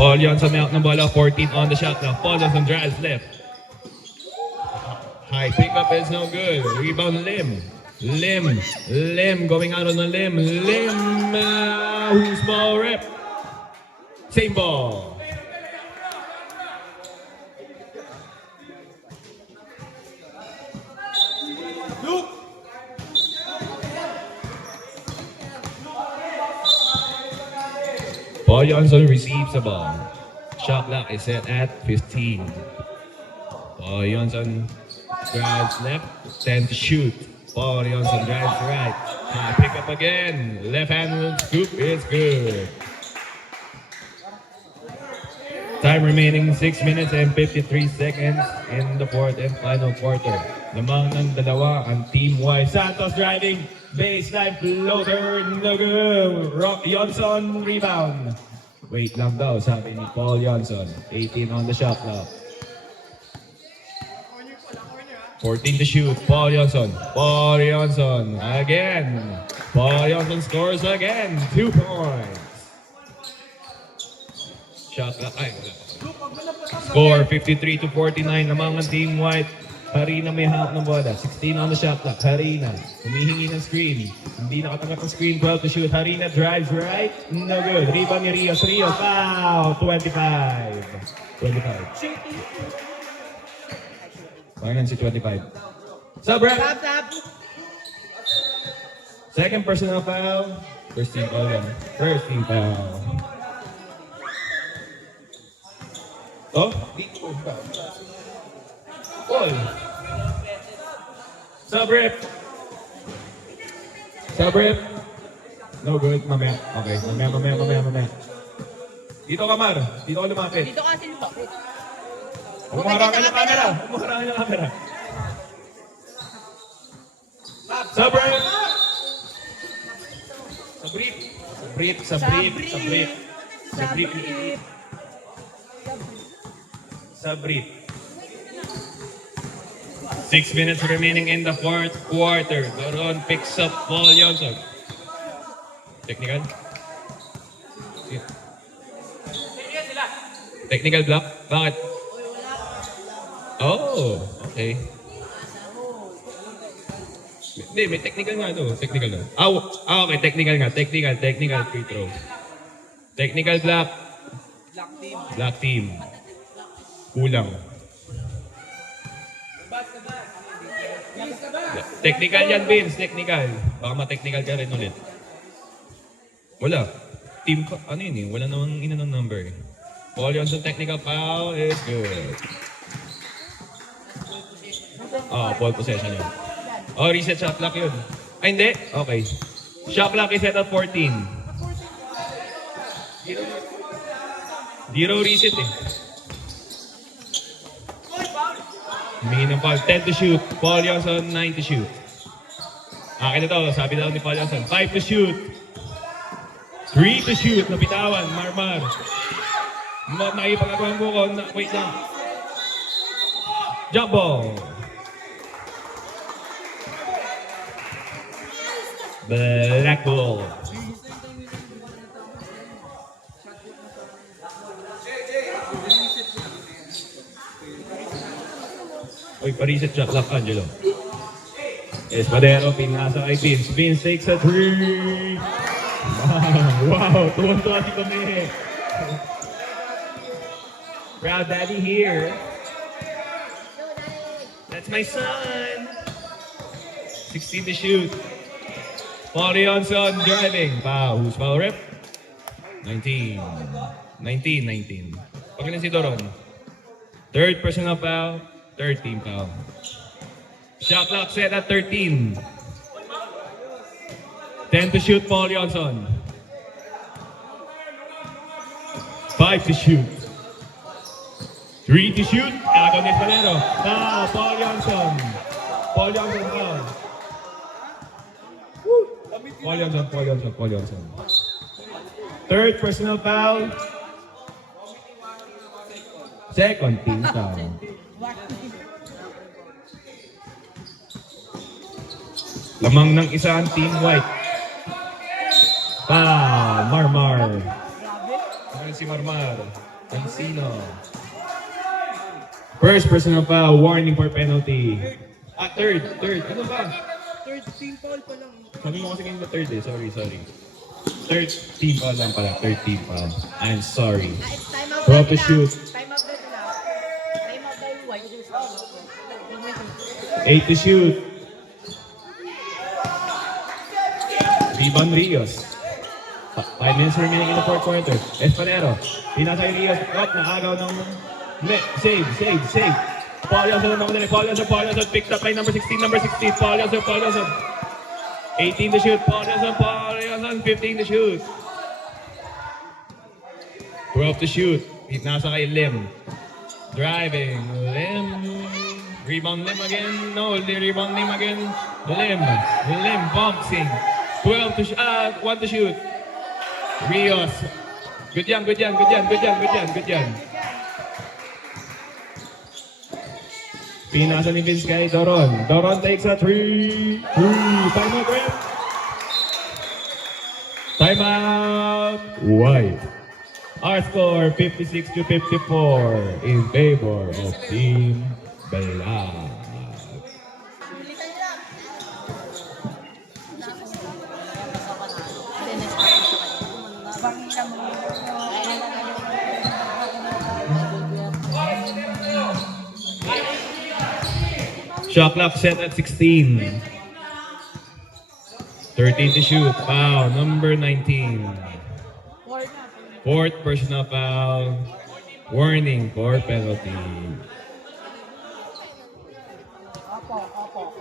Paul Johnson may out ng bola. 14 on the shot now. Paul Johnson drives left. High pickup is no good. Rebound Lim. Lim going out on the limb. Who's ball rep? Same ball. Paul Johnson receives the ball. Shot clock is set at 15. Paul Johnson drives left, 10 to shoot. Paul Johnson drives right. Pick up again. Left hand scoop is good. Time remaining 6 minutes and 53 seconds in the fourth and final quarter. Lamang ng dalawa ang team Y. Santos driving. Baseline floater. No good. Johnson rebound. Wait lang daw, sabi ni Paul Johnson. 18 on the shot clock. 14 to shoot. Paul Johnson. Again. Paul Johnson scores again. 2 points. Shot clock. Score 53 to 49. Lamang ang team white. Harina may hawak ng bola. 16 on the shot clock. Harina. Humihingi ng screen. Hindi nakatanggap ng screen. 12 to shoot. Harina drives right. No good. Rebound ni Rios. Foul. 25. Pangalan si 25. Sub rep. Second personal foul. First team foul. Oh? Paul. Sub rep. No good. Mamaya. Okay. Mamaya. Dito ka, Mar. Dito ka lumapit. Dito kasi po. Umarang ka ng camera. Sub rep. Sub brief. 6 minutes remaining in the fourth quarter. Doron picks up Paul Johnson. Technical? Technical block? Bakit? Oh, okay. Hindi, may technical nga ito. Technical na. Okay. Technical nga. Technical free throw. Technical block. Black team. Kulang. Technical yan, Vince. Technical. Baka ma-technical ka rin ulit. Wala. Team, ano yun eh? Wala namang inanong number eh. Paul Johnson technical foul is good. Ball possession yun. Oh, reset shot clock yun. Ay, hindi. Okay. Shot clock is set at 14. Zero reset eh. Humingi ng foul. 10 to shoot. Paul Johnson, 9 to shoot. Akin na to. Sabi daw ni Paul Johnson. 5 to shoot. 3 to shoot. Napitawan. Marmar. Nakipagagawa mo ko. Wait lang. Jump ball. Black ball. Uy, pa-reset shot clock, Angelo. Espadero, pinasa kay Vince. Vince takes a 3. Wow, tuwan-tuwa si Kame. Proud daddy here. That's my son. 16 to shoot. Paul Johnson driving. Foul. Who's foul rep? 19. 19. Pagaling si Doron. Third personal foul. Third team foul. Shot clock set at 13. 10 to shoot, Paul Johnson. 5 to shoot. 3 to shoot. Agaw ni Espadero. Paul Johnson. Paul Johnson foul. Paul Johnson. Third personal foul. Second team foul. Lamang ng isang team white. Marmar. Ano si Marmar? Cancino. First personal foul. Warning for penalty. Third. Ano ba? Third team foul pa lang. Sabi mo kasi kanina third eh. Sorry. Third team foul lang pala. Third team foul. I'm sorry. Time out Drop a shoot. Time out na sila. Time out daw yung white. 8 to shoot. Ivan Rios. 5 minutes remaining in the fourth quarter. Espadero. Pinasa yung Rios. Nakagaw ng... Save. Paul Johnson naman din. Paul Johnson picked up by number 16. Paul Johnson. 18 to shoot. Paul Johnson. 15 to shoot. 12 to shoot. Nasa kay Lim. Driving. Lim. Rebound Lim again. No, rebound Lim again. Lim boxing. 1 to shoot. Rios. Good yan. Pinasa ni Vince kay Doron. Doron takes a 3. Time out, ref. Time out. White. Our score 56 to 54 in favor of Team Balag. Shot clock set at 16. 13 to shoot. Foul number 19. Fourth personal foul. Warning for penalty.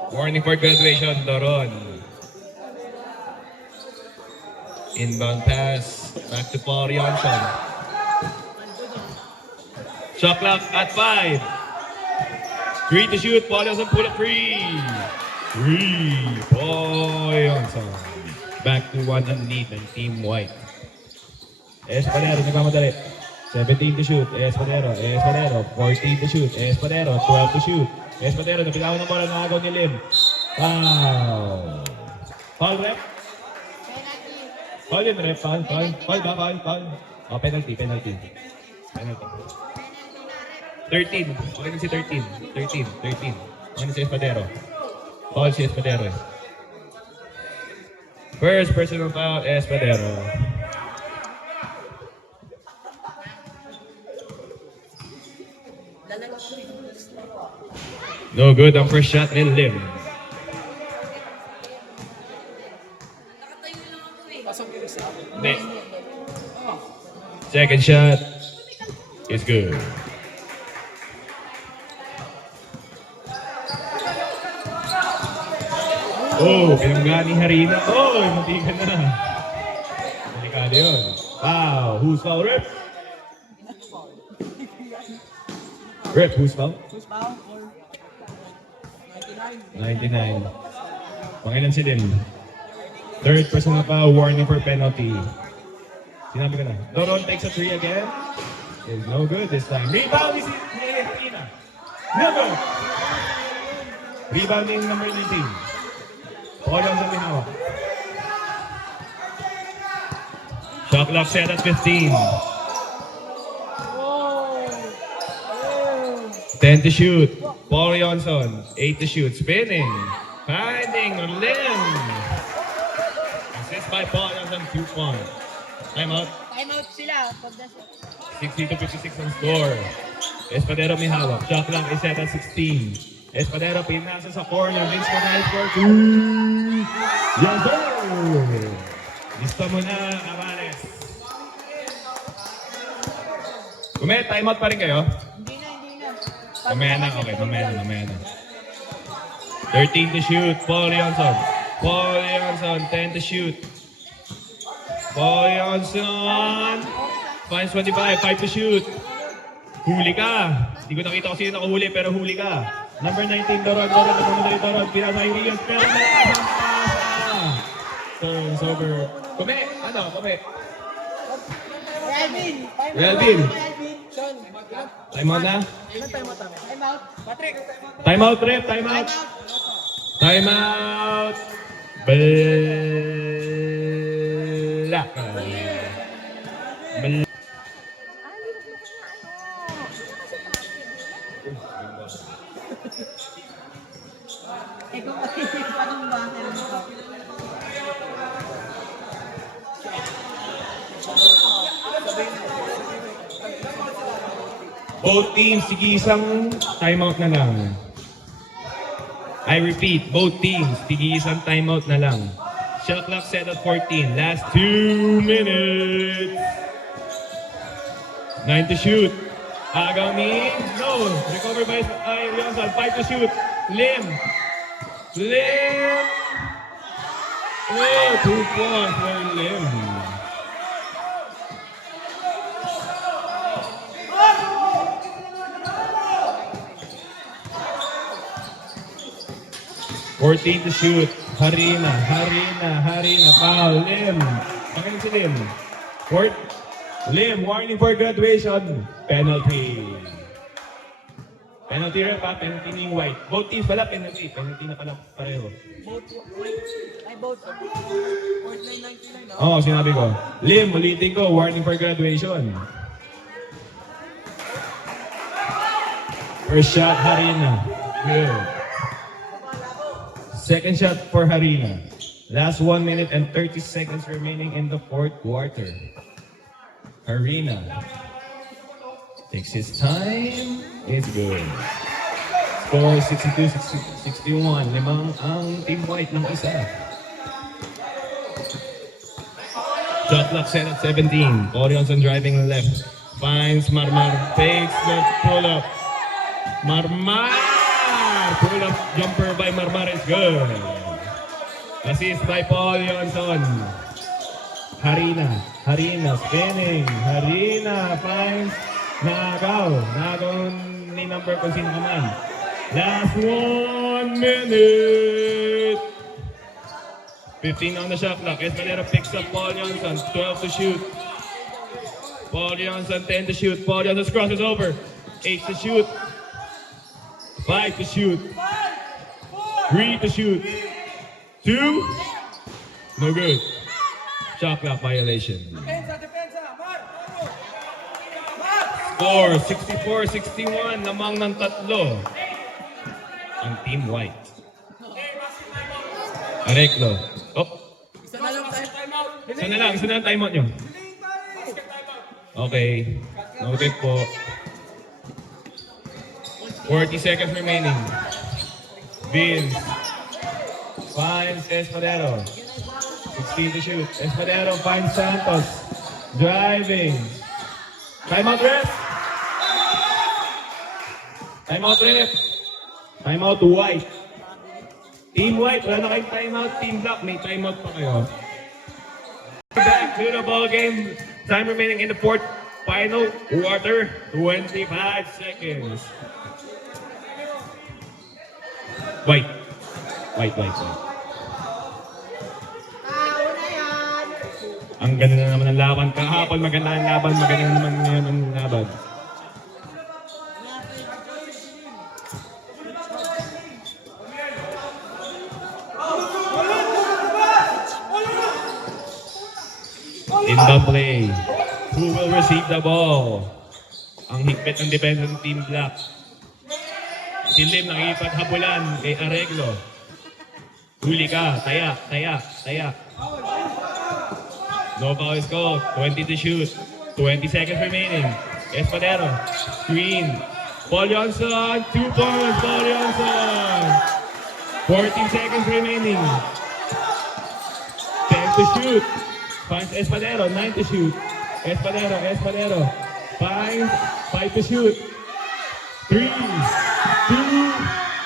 Warning for graduation, Doron. Inbound pass. Back to Paul Johnson. Shot clock at 5. 3 to shoot. Paul Johnson pull up 3. Paul Johnson. Back to 1 underneath ng Team White. Espadero nagmamadali. 17 to shoot. Espadero. 14 to shoot. Espadero. 12 to shoot. Espadero napigawan ng bola. Nakagaw ni Lim. Foul. Foul rep? Foul yun rep. Foul. Oh, penalty. 13. Okay na si 13. Okay na si Espadero. Foul si Espadero. First personal foul, Espadero. No good ang first shot ni Lim. Hindi. Second shot is good. Oh, pinangga ni Harina. Oh, matigan na. Delikado yun. Wow, who's foul, Rep? Rep, who's foul? Who's foul for 99. Pangilan si Lim. Third personal foul, warning for penalty. Sinabi ko na. Doron takes a 3 again. Is no good this time. Rebound is Harina. Never! Rebounding number 19. Paul lang sa pinawak. Shot clock set at 15. 10 to shoot. Paul Johnson. 8 to shoot. Spinning. Finding Lim. Assist by Paul Johnson. 2 points. Timeout. time out sila. Pag nasa 60 to 56 ang score. Espadero may hawak. Shot clock is set at 16. Espadero pinasa sa corner. Vince Canal for 2. Yes, sir! Lista mo na, Amanes. Kume, timeout pa rin kayo? hindi na. Mamaya na, okay. Mamaya na. 13 to shoot. Paul Johnson. 10 to shoot. Paul Johnson. Finds 25. 5 to shoot. Huli ka. Hindi ko nakita kung sino nakahuli, pero huli ka. Number 19, Dorog. Pinasa yung Rios. Pero malakas. Turns over. Kume. Relvin. Sean, Timeout na. ilan tayo matami? Time out. Patrick, Timeout, Rep. Timeout. Bala. Eh kung anong bakit mo? Both teams, sige isang timeout na lang. I repeat, both teams, sige isang timeout na lang. Shot clock set at 14. Last 2 minutes. 9 to shoot. Agami. No. Recover by Johnson. 5 to shoot. Lim. Oh, 2 points for Lim. Fourteen to shoot. Harina. Foul. Lim. Pakinig si Lim. Lim, warning for graduation. Penalty. Penalty rep ha. Penalty ni White. Both teams pala penalty. Penalty na pala pareho. Ay, both. Oo, sinabi ko. Lim, ulitin ko. Warning for graduation. First shot, Harina. Good. Second shot for Harina. Last 1 minute and 30 seconds remaining in the fourth quarter. Harina takes his time. It's good. Score 62-61. Limang ang Team White ng isa. Shot clock set at 17. Orion driving left. Finds Marmar. Takes the pull-up. Marmar! Pull-up jumper by Marmar is good. Assist by Paul Johnson. Harina spinning. Harina finds Nagaw ni number kung sino ka man. Last 1 minute. 15 on the shot clock. Espadero picks up Paul Johnson. 12 to shoot. Paul Johnson 10 to shoot. Paul Johnson crosses over. 8 to shoot. 5 to shoot. 3 to shoot. 2. No good. Shot clock violation. Depensa, Mar! Score 64-61. Lamang ng tatlo. Ang Team White. Areklo. Oh. Isa na lang Timeout nyo. Okay. Noted po. 40 seconds remaining. Vince finds Espadero. 16 to shoot. Espadero finds Santos. Driving. Timeout ref. Timeout White. Team White, wala na kayong timeout. Team Black, may timeout pa kayo. Back to the ball game. Time remaining in the fourth final quarter. 25 seconds. White. Ang ganda na naman ng laban. Kahapon maganda ang laban. Maganda na naman ngayon ang laban. In the play, who will receive the ball? Ang higpit ng depensa ng Team Black. Si Lim nakikipaghabulan kay Areglo. Huli ka, tayak. No foul is called. 20 to shoot. 20 seconds remaining. Espadero. Screen. Paul Johnson. 2 points. Paul Johnson. 14 seconds remaining. 10 to shoot. Finds Espadero. 9 to shoot. Espadero. Finds 5 to shoot. 3, 2,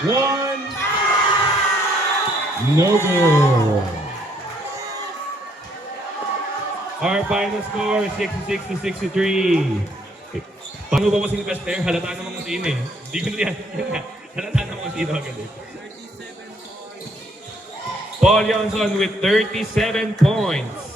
1. No good. Our final score is 66 to 63. Paano ba kasi yung best player? Halata naman kung sino eh. Hindi ko yan. Halata naman kung sino agad eh. Paul Johnson with 37 points.